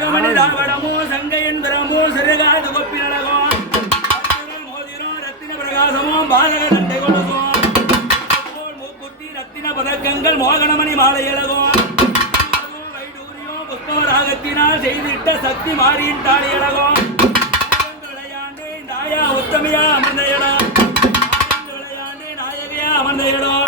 கனகமணி தாவடமோ சங்கையின் promo சிறுகாது கொப்பினழகோ மோதிரோ ரத்தின பிரகாசமோ பாலக தண்டை கொடுக்கோ மூக்குத்தி ரத்தின பதக்கங்கள் மோகனமணி மாலை அழகோ வைடூரியோ புஷ்பவராகத்தினால் செய்திட்ட சக்தி மாறியின் தாலி அழகோ விளையாண்டே தாயா உத்தமியா அமர்ந்த இடம் விளையாண்டே நாயகியா அமர்ந்த இடம்